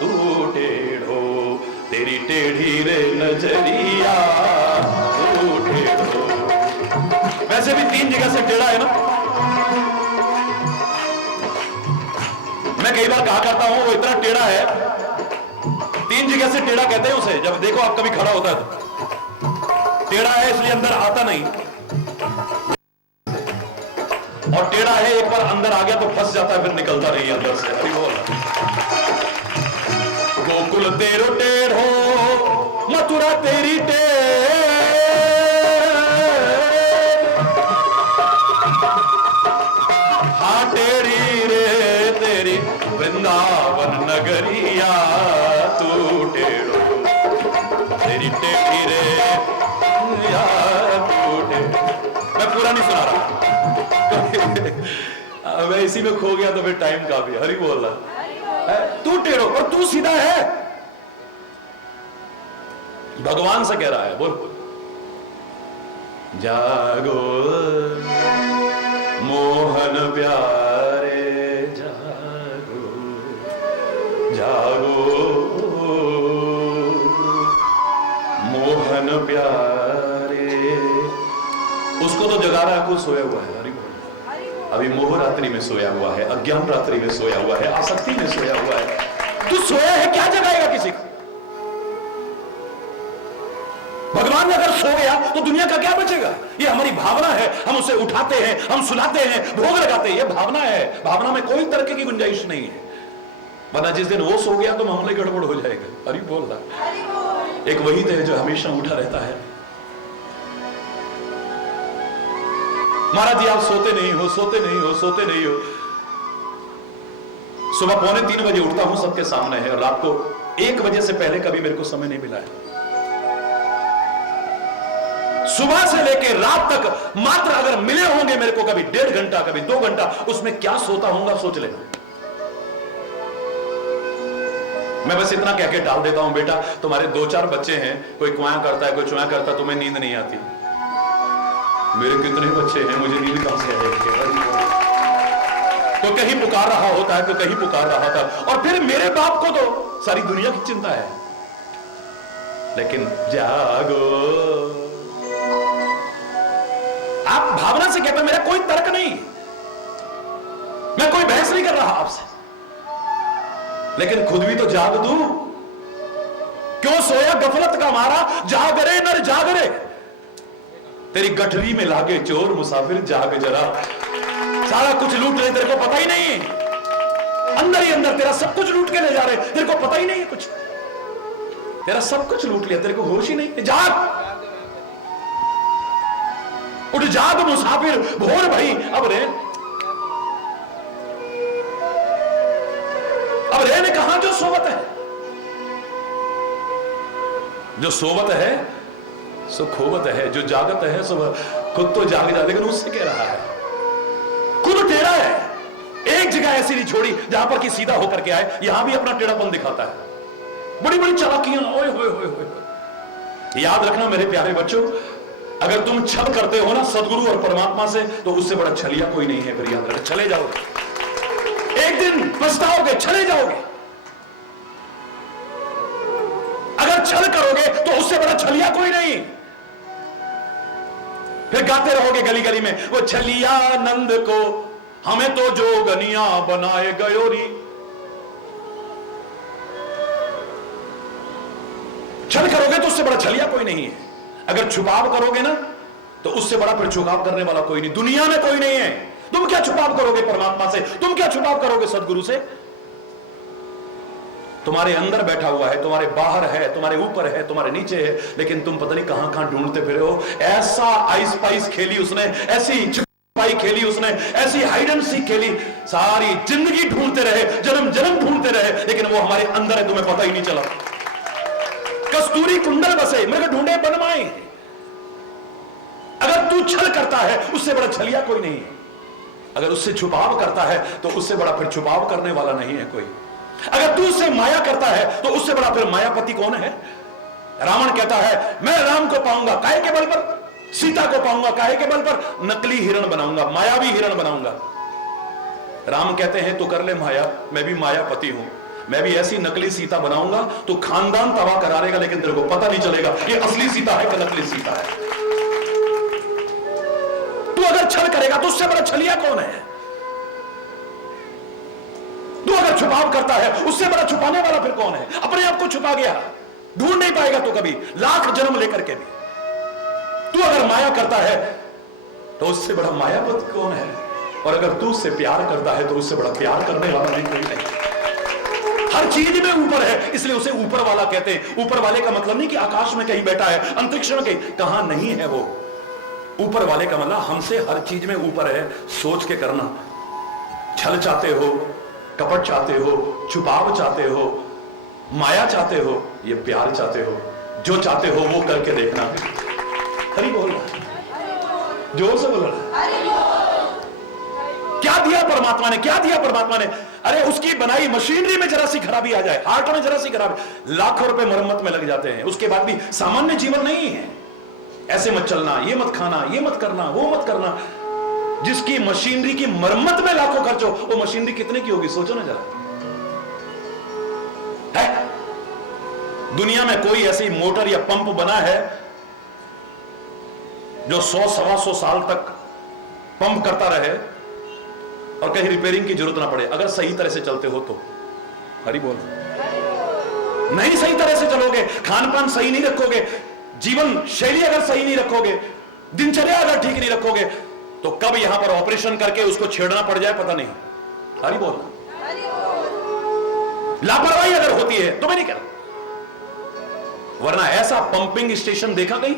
तू टेढ़ो तेरी टेढ़ी रे नजरिया, तू टेढ़ो। वैसे भी 3 जगह से टेढ़ा है ना। मैं कई बार कहा करता हूं वो इतना टेढ़ा है, 3 जगह से टेढ़ा कहते हैं उसे। जब देखो आप कभी खड़ा होता है तो टेढ़ा है, इसलिए अंदर आता नहीं, और टेढ़ा है एक बार अंदर आ गया तो फंस जाता है, फिर निकलता नहीं अंदर से। हरि बोल। गोकुल तेरो टेढ़ राधा तेरी हाँ टेढ़ी रे तेरी वृंदावन नगरिया, तू टेढ़ो तेरी टेढ़ी रे यार तू टेढ़ो। मैं पूरा नहीं सुना रहा, मैं इसी में खो गया तो फिर टाइम काफी। हरि बोल रहा, तू टेढ़ो और तू सीधा है, भगवान से कह रहा है। बोल जागो मोहन प्यारे जागो, जागो मोहन प्यारे। उसको तो जगा रहा है, कुछ सोया हुआ है। अभी मोह रात्रि में सोया हुआ है, अज्ञान रात्रि में सोया हुआ है, आसक्ति में सोया हुआ है। तू सोया है, क्या जगाएगा किसी को? भगवान अगर सो गया तो दुनिया का क्या बचेगा? ये हमारी भावना है, हम उसे उठाते हैं, हम सुलाते हैं, भोग लगाते हैं। ये भावना है, भावना में कोई तर्क की गुंजाइश नहीं है, वरना जिस दिन वो सो गया तो मामले गड़बड़ हो जाएगा। अरे बोल रहा, एक वही है जो हमेशा उठा रहता है। महाराज जी आप सोते नहीं हो, सोते नहीं हो, सोते नहीं हो। सुबह 2:45 बजे उठता हूं, सबके सामने है, और रात को 1 बजे से पहले कभी मेरे को समय नहीं मिला है। सुबह से लेकर रात तक मात्र अगर मिले होंगे मेरे को कभी 1.5 घंटा, कभी 2 घंटा, उसमें क्या सोता होऊंगा सोच लेना। मैं बस इतना कह के टाल देता हूं, बेटा तुम्हारे 2-4 बच्चे हैं, कोई क्वां करता है, कोई चुआ करता है, तुम्हें नींद नहीं आती। मेरे कितने बच्चे हैं, मुझे नींद कहां से आएगी? तो कहीं पुकार रहा होता है, तो कहीं पुकार रहा था। और फिर मेरे बाप को तो सारी दुनिया की चिंता है, लेकिन जागो। आप भावना से कहते, मेरा कोई तर्क नहीं, मैं कोई बहस नहीं कर रहा आपसे, लेकिन खुद भी तो जाग दूं। क्यों सोया गफलत का मारा, जाग रे नर जाग रे। तेरी गठरी में लागे चोर मुसाफिर जाग जरा, सारा कुछ लूट ले, तेरे को पता ही नहीं है। अंदर ही अंदर तेरा सब कुछ लूट के ले जा रहे, तेरे को पता ही नहीं है कुछ। तेरा सब कुछ लूट लिया, तेरे को होश ही नहीं। जाग, उठ जाग मुसाफिर, भोर भाई अब रे। अब रे ने कहा जो सोवत है, जो सोवत है सो खोवत है, जो जागत है सो खुद तो जाग जा, लेकिन उससे कह रहा है खुद टेढ़ा है। एक जगह ऐसी नहीं छोड़ी जहां पर कि सीधा होकर के आए, यहां भी अपना टेढ़ापन दिखाता है। बड़ी बड़ी चालाकियां, ओए होए होए होए। याद रखना मेरे प्यारे बच्चों, अगर तुम छल करते हो ना सदगुरु और परमात्मा से, तो उससे बड़ा छलिया कोई नहीं है। फिर याद रखना, चले जाओगे, एक दिन पछताओगे, चले जाओगे। अगर छल करोगे तो उससे बड़ा छलिया कोई नहीं। फिर गाते रहोगे गली गली में, वो छलिया नंद को हमें तो जोगनिया बनाए गयोरी। छल करोगे तो उससे बड़ा छलिया कोई नहीं है। अगर छुपाव करोगे ना तो उससे बड़ा फिर छुपाव करने वाला कोई नहीं, दुनिया में कोई नहीं है। तुम क्या छुपाव करोगे परमात्मा से, तुम क्या छुपाव करोगे सदगुरु से? तुम्हारे अंदर बैठा हुआ है, तुम्हारे बाहर है, तुम्हारे ऊपर है, तुम्हारे नीचे है, लेकिन तुम पता नहीं कहां कहां ढूंढते फिरे हो। ऐसा आइस पाइस खेली उसने, ऐसी छुपाई खेली उसने, ऐसी हाइड एंड सीक खेली, सारी जिंदगी ढूंढते रहे, जन्म जन्म ढूंढते रहे, लेकिन वो हमारे अंदर है, तुम्हें पता ही नहीं चला। कस्तूरी कुंडल बसे मेरे ढूंढे बनवाए। अगर तू छल करता है उससे बड़ा छलिया कोई नहीं है। अगर उससे छुपाव करता है तो उससे बड़ा फिर छुपाव करने वाला नहीं है कोई। अगर तू उससे माया करता है तो उससे बड़ा फिर मायापति कौन है? रावण कहता है मैं राम को पाऊंगा काहे के बल पर, सीता को पाऊंगा काहे के बल पर, नकली हिरण बनाऊंगा, मायावी हिरण बनाऊंगा। राम कहते हैं तू कर ले माया, मैं भी मायापति हूं, मैं भी ऐसी नकली सीता बनाऊंगा तो खानदान तबाह करा देगा, लेकिन तेरे को पता नहीं चलेगा ये असली सीता है कि नकली सीता है। तू अगर छल करेगा तो उससे बड़ा छलिया कौन है? तू अगर छुपाव करता है उससे बड़ा छुपाने वाला फिर कौन है? अपने आप को छुपा गया, ढूंढ नहीं पाएगा तो कभी, लाख जन्म लेकर के भी। तू अगर माया करता है तो उससे बड़ा मायापति कौन है? और अगर तू उससे प्यार करता है तो उससे बड़ा प्यार करने वाला नहीं कोई नहीं। हर चीज में ऊपर है, इसलिए उसे ऊपर वाला कहते हैं। ऊपर वाले का मतलब नहीं कि आकाश में कहीं बैठा है, अंतरिक्ष में कहीं, कहां नहीं है वो। ऊपर वाले का मतलब हमसे हर चीज में ऊपर है। सोच के करना। छल चाहते हो, कपट चाहते हो, छुपाव चाहते हो, माया चाहते हो, ये प्यार चाहते हो, जो चाहते हो वो करके देखना। हरि बोल, जोर से बोलो। क्या दिया परमात्मा ने, क्या दिया परमात्मा ने? अरे उसकी बनाई मशीनरी में जरा सी खराबी आ जाए, हार्ट में जरा सी खराबी, लाखों रुपए मरम्मत में लग जाते हैं, उसके बाद भी सामान्य जीवन नहीं है। ऐसे मत चलना, ये मत खाना, ये मत करना, वो मत करना। जिसकी मशीनरी की मरम्मत में लाखों खर्च हो, वो मशीनरी कितने की होगी सोचो ना जरा। है दुनिया में कोई ऐसी मोटर या पंप बना है जो 100-125 साल तक पंप करता रहे और कहीं रिपेयरिंग की जरूरत ना पड़े, अगर सही तरह से चलते हो तो? हरि बोल। नहीं सही तरह से चलोगे, खान पान सही नहीं रखोगे, जीवन शैली अगर सही नहीं रखोगे, दिनचर्या अगर ठीक नहीं रखोगे, तो कब यहां पर ऑपरेशन करके उसको छेड़ना पड़ जाए पता नहीं। हरि बोल। लापरवाही अगर होती है तो मैं नहीं कह रहा, वरना ऐसा पंपिंग स्टेशन देखा कहीं?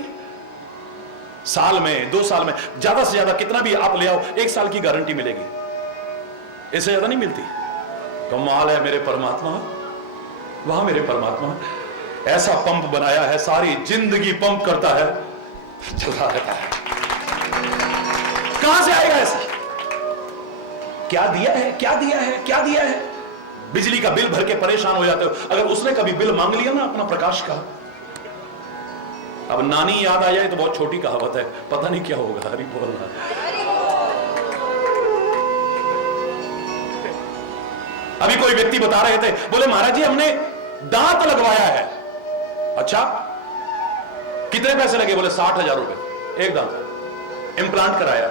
साल में, 2 साल में, ज्यादा से ज्यादा कितना भी आप ले आओ, 1 साल की गारंटी मिलेगी, इससे ज्यादा नहीं मिलती। कमाल है मेरे परमात्मा, वहां मेरे परमात्मा ऐसा पंप बनाया है, सारी जिंदगी पंप करता है, चलता रहता है। कहां से आएगा ऐसा? क्या दिया है, क्या दिया है, क्या दिया है? बिजली का बिल भर के परेशान हो जाते हो, अगर उसने कभी बिल मांग लिया ना अपना प्रकाश का, अब नानी याद आ जाए तो बहुत छोटी कहावत है, पता नहीं क्या होगा। हरि बोल। अभी कोई व्यक्ति बता रहे थे, बोले महाराज जी हमने दांत लगवाया है। अच्छा कितने पैसे लगे? बोले 60,000 रुपए एक दांत। इम्प्लांट कराया,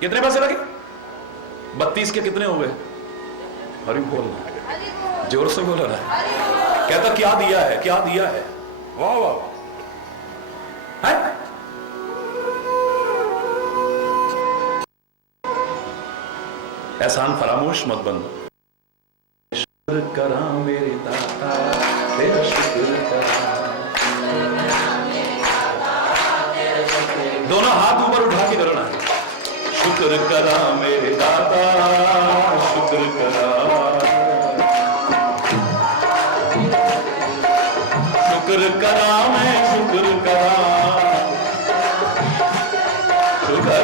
कितने पैसे लगे? 32 के कितने हो गए? हरि बोल, जोर से बोल रहा है। कहता क्या दिया है, क्या दिया है? वाह वाह। एहसान फरामोश मत बन। शुक्र करा मेरे दाता, तेरा शुक्र करा। दोनों हाथ ऊपर उठा के करना है। शुक्र करा मेरे दाता, शुक्र करा, शुक्र करा मैं शुक्र करा, शुक्र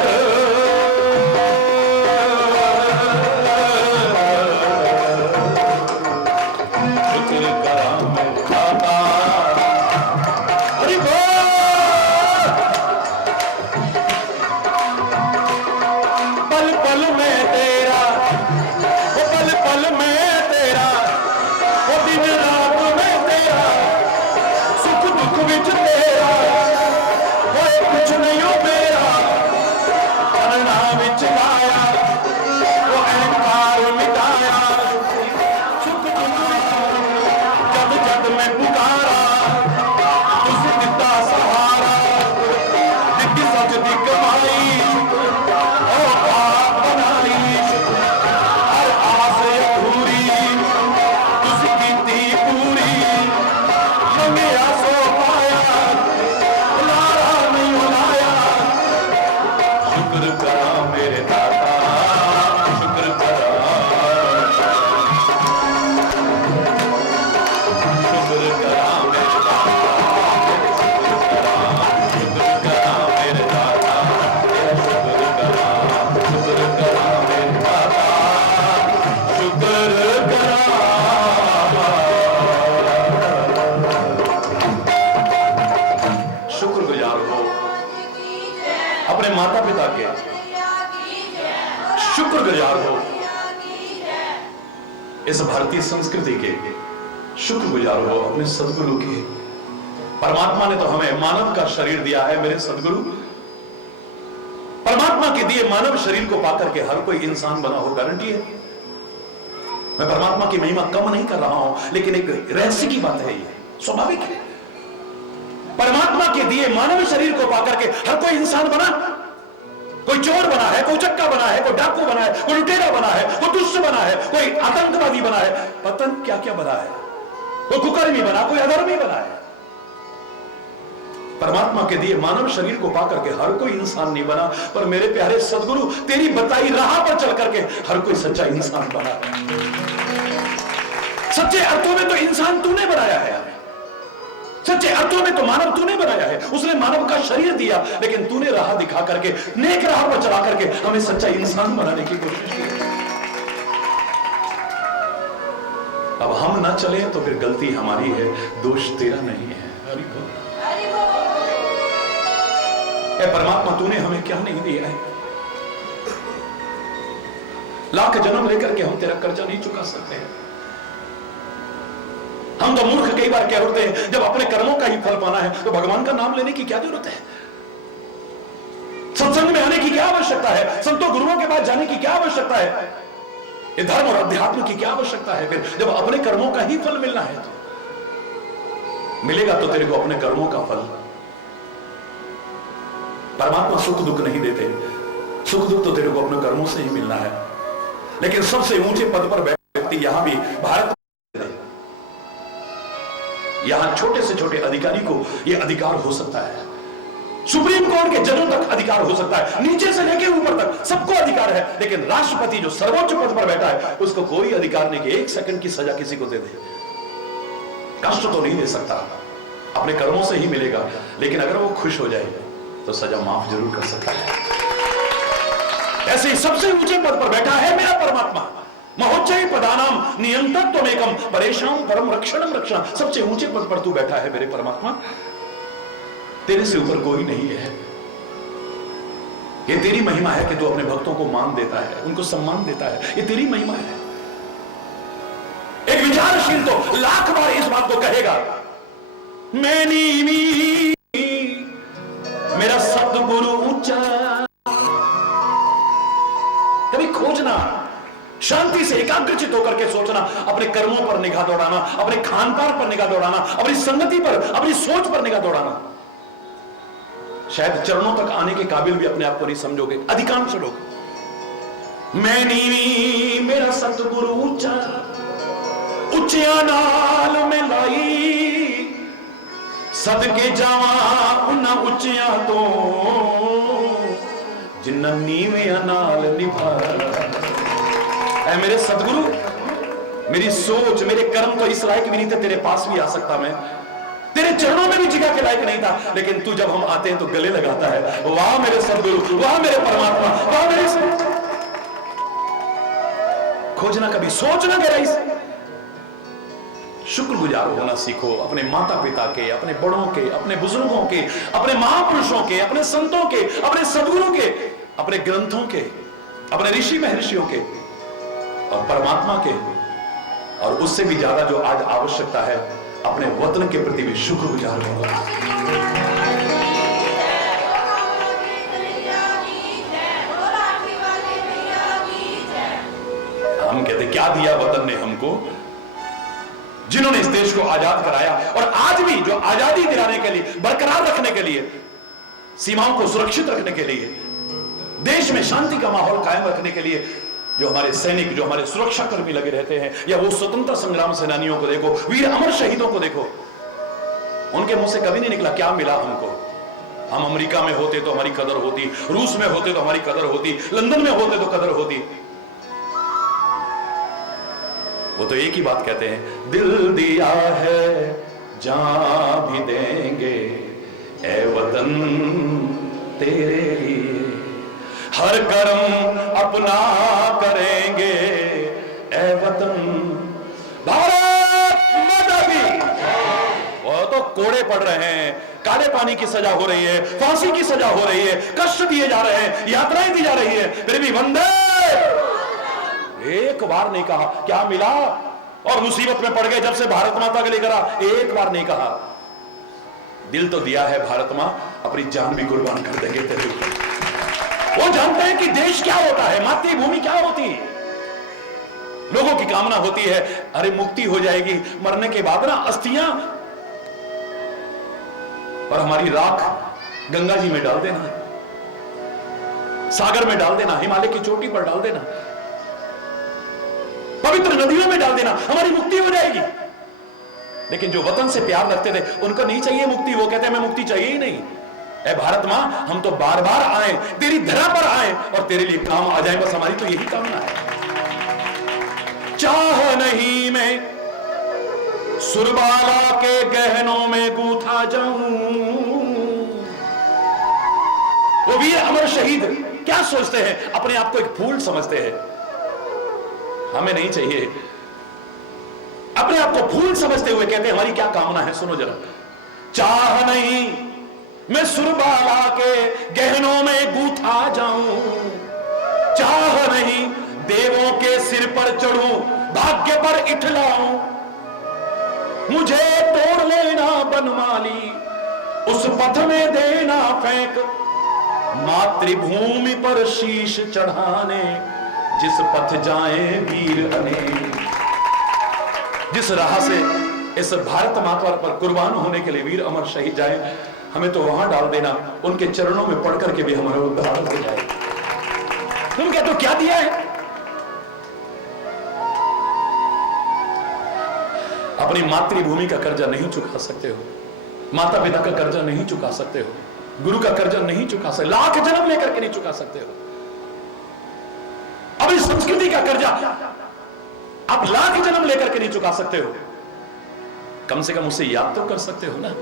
शुक्रगुजार हो, इस भारतीय संस्कृति के शुक्रगुजार हो, अपने सदगुरु के। परमात्मा ने तो हमें मानव का शरीर दिया है मेरे सदगुरु। परमात्मा के दिए मानव शरीर को पाकर के हर कोई इंसान बना हो, गारंटी है। मैं परमात्मा की महिमा कम नहीं कर रहा हूं, लेकिन एक रहस्य की बात है, ये स्वाभाविक है। परमात्मा के दिए मानव शरीर को पाकर के हर कोई इंसान बना। कोई चोर बना है, कोई चक्का बना है, कोई डाकू बना है, कोई लुटेरा बना है, कोई दुष्ट बना है, कोई आतंकवादी बना है, पता नहीं क्या क्या बना है, कोई कुकर्मी बना, कोई अधर्मी बना है। परमात्मा के दिए मानव शरीर को पाकर के हर कोई इंसान नहीं बना, पर मेरे प्यारे सदगुरु तेरी बताई राह पर चल करके हर कोई सच्चा इंसान बना। सच्चे अर्थों में तो इंसान तूने बनाया है, सच्चे अर्थों में तो मानव तूने बनाया है। उसने मानव का शरीर दिया, लेकिन तूने राह दिखा करके, नेक राह पर चला करके हमें सच्चा इंसान बनाने की कोशिश की। अब हम ना चले तो फिर गलती हमारी है, दोष तेरा नहीं है। हरि बोल। परमात्मा तूने हमें क्या नहीं दिया है? लाख जन्म लेकर के हम तेरा कर्जा नहीं चुका सकते हैं। हम तो मूर्ख कई बार कह होते हैं, जब अपने कर्मों का ही फल पाना है तो भगवान का नाम लेने की क्या जरूरत है? सत्संग में आने की क्या आवश्यकता है? संतों गुरुओं के पास जाने की क्या आवश्यकता है? ये धर्म और अध्यात्म की क्या आवश्यकता है? फिर जब अपने कर्मों का ही फल मिलना है तो मिलेगा तो तेरे को अपने कर्मों का फल। परमात्मा सुख दुख नहीं देते, सुख दुख तो तेरे को अपने कर्मों से ही मिलना है। लेकिन सबसे ऊंचे पद पर बैठे व्यक्ति यहां भी भारत, यहां छोटे से छोटे अधिकारी को यह अधिकार हो सकता है, सुप्रीम कोर्ट के जजों तक अधिकार हो सकता है, नीचे से लेकर ऊपर तक सबको अधिकार है। लेकिन राष्ट्रपति जो सर्वोच्च पद पर बैठा है उसको कोई अधिकार नहीं कि 1 सेकंड की सजा किसी को दे दे। कष्ट तो नहीं दे सकता, अपने कर्मों से ही मिलेगा। लेकिन अगर वो खुश हो जाए तो सजा माफ जरूर कर सकता है। ऐसे ही सबसे ऊंचे पद पर बैठा है मेरा परमात्मा। महोच्चय पदानाम नियंत्रत्वमेकम परेशान परम रक्षणम रक्षण। सबसे ऊंचे पद पर तू बैठा है मेरे परमात्मा, तेरे से ऊपर कोई नहीं है। ये तेरी महिमा है कि तू अपने भक्तों को मान देता है, उनको सम्मान देता है। ये तेरी महिमा है। एक विचारशील तो लाख बार इस बात को कहेगा, मैं नीवी मेरा सतगुरु ऊंचा। कभी खोजना, शांति से एकाग्रचित होकर के सोचना, अपने कर्मों पर निगाह दौड़ाना, अपने खान पान पर निगाह दौड़ाना, अपनी संगति पर, अपनी सोच पर निगाह दौड़ाना। शायद चरणों तक आने के काबिल भी अपने आप को नहीं समझोगे अधिकांश लोग। मैं नीवी मेरा सतगुरु ऊंचा, उच्चिया नाल में लाई, सदके जावा उन्ना उच्चिया तो जिन्ना नीविया नाल निभा। ऐ मेरे सदगुरु, मेरी सोच मेरे कर्म तो इस लायक भी नहीं थे, तेरे पास भी आ सकता मैं, तेरे चरणों में भी जगह के लायक नहीं था, लेकिन तू जब हम आते हैं तो गले लगाता है। वाह मेरे सदगुरु, वाह मेरे परमात्मा, वाह मेरे सदगुरु। खोजना कभी, सोचना गहराई से। शुक्रगुजार होना सीखो अपने माता पिता के, अपने बड़ों के, अपने बुजुर्गों के, अपने महापुरुषों के, अपने संतों के, अपने सदगुरु के, अपने ग्रंथों के, अपने ऋषि महर्षियों के और परमात्मा के। और उससे भी ज्यादा जो आज आवश्यकता है, अपने वतन के प्रति भी शुक्रगुजार हो। हम कहते क्या दिया वतन ने हमको, जिन्होंने इस देश को आजाद कराया। और आज भी जो आजादी दिलाने के लिए, बरकरार रखने के लिए, सीमाओं को सुरक्षित रखने के लिए, देश में शांति का माहौल कायम रखने के लिए जो हमारे सैनिक, जो हमारे सुरक्षा कर्मी लगे रहते हैं, या वो स्वतंत्रता संग्राम सेनानियों को देखो, वीर अमर शहीदों को देखो, उनके मुंह से कभी नहीं निकला क्या मिला हमको। हम अमेरिका में होते तो हमारी कदर होती, रूस में होते तो हमारी कदर होती, लंदन में होते तो कदर होती। वो तो एक ही बात कहते हैं, दिल दिया है जान भी देंगे ए वतन तेरे लिए, हर कर्म अपना करेंगे ए वतन। भारत माता की। वो तो कोड़े पड़ रहे हैं, काले पानी की सजा हो रही है, फांसी की सजा हो रही है, कष्ट दिए जा रहे हैं, यात्राएं दी जा रही है, फिर भी वंदे एक बार नहीं कहा क्या मिला। और मुसीबत में पड़ गए जब से भारत माता के लिए करा, एक बार नहीं कहा। दिल तो दिया है भारत मां, अपनी जान भी कुर्बान कर देंगे तेरे ऊपर। वो जानते हैं कि देश क्या होता है, मातृभूमि क्या होती है। लोगों की कामना होती है अरे मुक्ति हो जाएगी, मरने के बाद ना अस्थियां और हमारी राख गंगा जी में डाल देना। सागर में डाल देना, हिमालय की चोटी पर डाल देना, पवित्र नदियों में डाल देना, हमारी मुक्ति हो जाएगी। लेकिन जो वतन से प्यार रखते थे उनको नहीं चाहिए मुक्ति, वो कहते हैं हमें मुक्ति चाहिए ही नहीं। ऐ भारत मां, हम तो बार बार आए, तेरी धरा पर आए और तेरे लिए काम आ जाए, बस हमारी तो यही कामना है। चाह नहीं मैं सुरबाला के गहनों में गूंथा जाऊं। वो वीर अमर शहीद क्या सोचते हैं, अपने आप को एक फूल समझते हैं। हमें नहीं चाहिए, अपने आप को फूल समझते हुए कहते हैं हमारी क्या कामना है, सुनो जरा। चाह नहीं मैं सुरबाला के गहनों में गूंथा जाऊं, चाह नहीं देवों के सिर पर चढ़ूं, भाग्य पर इठलाऊं, मुझे तोड़ लेना बनमाली, उस पथ में देना फेंक, मातृभूमि पर शीश चढ़ाने, जिस पथ जाए वीर अनेक। जिस राह से इस भारत माता पर कुर्बान होने के लिए वीर अमर शहीद जाए, हमें तो वहां डाल देना, उनके चरणों में पढ़ करके भी हमारा उद्धार हो जाए। तुम क्या तो क्या दिया है? अपनी मातृभूमि का कर्जा नहीं चुका सकते हो, माता पिता का कर्जा नहीं चुका सकते हो, गुरु का कर्जा नहीं चुका सकते, लाख जन्म लेकर के नहीं चुका सकते हो। अब इस संस्कृति का कर्जा आप लाख जन्म लेकर के नहीं चुका सकते हो, कम से कम उसे याद तो कर सकते हो ना।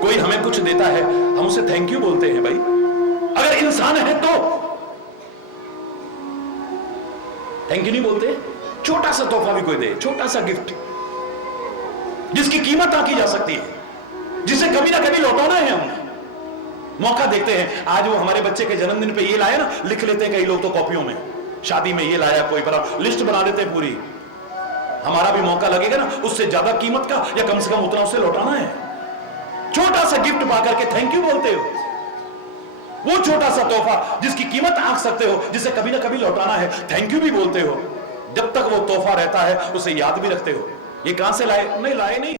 कोई हमें कुछ देता है, हम उसे थैंक यू बोलते हैं भाई। अगर इंसान है तो थैंक यू नहीं बोलते। छोटा सा तोहफा भी कोई दे, छोटा सा गिफ्ट जिसकी कीमत आंकी जा सकती है, जिसे कभी ना कभी लौटाना है। हम मौका देखते हैं, आज वो हमारे बच्चे के जन्मदिन पे ये लाया ना, लिख लेते हैं कई लोग तो कॉपियों में, शादी में ये लाया, कोई पर लिस्ट बना देते हैं पूरी। हमारा भी मौका लगेगा ना, उससे ज्यादा कीमत का या कम से कम उतना उसे लौटाना है। छोटा सा गिफ्ट पा करके थैंक यू बोलते हो, वो छोटा सा तोहफा जिसकी कीमत आंक सकते हो, जिसे कभी ना कभी लौटाना है, थैंक यू भी बोलते हो। जब तक वो तोहफा रहता है उसे याद भी रखते हो। ये कहां से लाए? नहीं लाए नहीं,